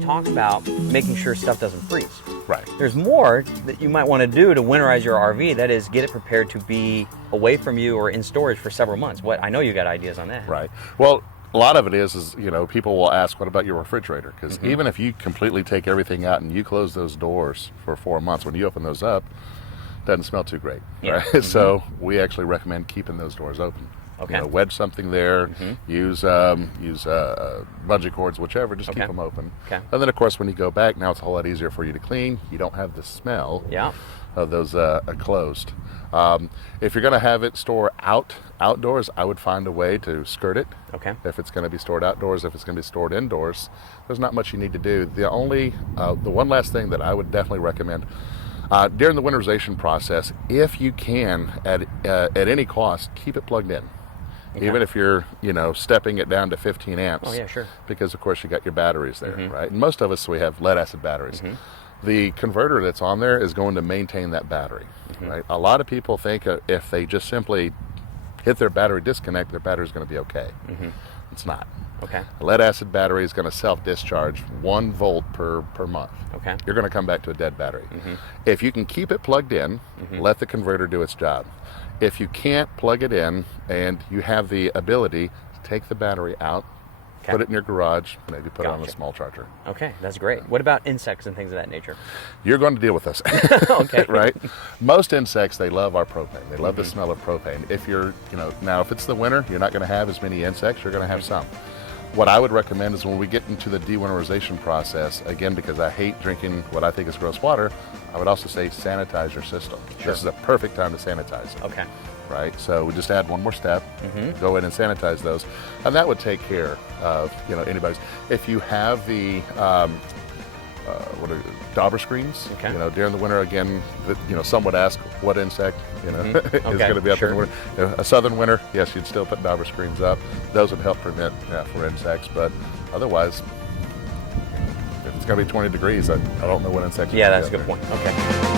talked about making sure stuff doesn't freeze. Right. There's more that you might want to do to winterize your RV. That is, get it prepared to be away from you or in storage for several months. I know you got ideas on that. Right. Well, a lot of it is people will ask, what about your refrigerator? Because even if you completely take everything out and you close those doors for 4 months, when you open those up, it doesn't smell too great. Yeah. Right? So we actually recommend keeping those doors open. Okay. Wedge something there, use bungee cords, whichever, just keep them open. Okay. And then, of course, when you go back, now it's a whole lot easier for you to clean. You don't have the smell of those closed. If you're going to have it store outdoors, I would find a way to skirt it. Okay. If it's going to be stored outdoors, if it's going to be stored indoors, there's not much you need to do. The one last thing that I would definitely recommend, during the winterization process, if you can, at any cost, keep it plugged in. Okay. Even if you're, stepping it down to 15 amps. Oh, yeah, sure. Because, of course, you got your batteries there, right? And most of us, we have lead-acid batteries. The converter that's on there is going to maintain that battery, right? A lot of people think if they just simply hit their battery disconnect, their battery's going to be okay. It's not. Okay. A lead-acid battery is going to self-discharge 1 volt per month. Okay. You're going to come back to a dead battery. If you can keep it plugged in, let the converter do its job. If you can't plug it in and you have the ability to take the battery out, put it in your garage, maybe put it on a small charger. Okay, that's great. What about insects and things of that nature? You're going to deal with this. Okay. Right? Most insects, they love our propane. They love the smell of propane. If you're, now if it's the winter, you're not going to have as many insects. You're going to have some. What I would recommend is when we get into the de-winterization process, again, because I hate drinking what I think is gross water, I would also say sanitize your system. This is a perfect time to sanitize it. Okay. Right? So we just add one more step, go in and sanitize those. And that would take care of, anybody's. If you have the, dauber screens, during the winter, again, some would ask what insect, is going to be up in the winter. A southern winter, yes, you'd still put dauber screens up. Those would help prevent for insects, but otherwise, if it's going to be 20 degrees, I don't know what insects. Yeah, that's a good point. Okay.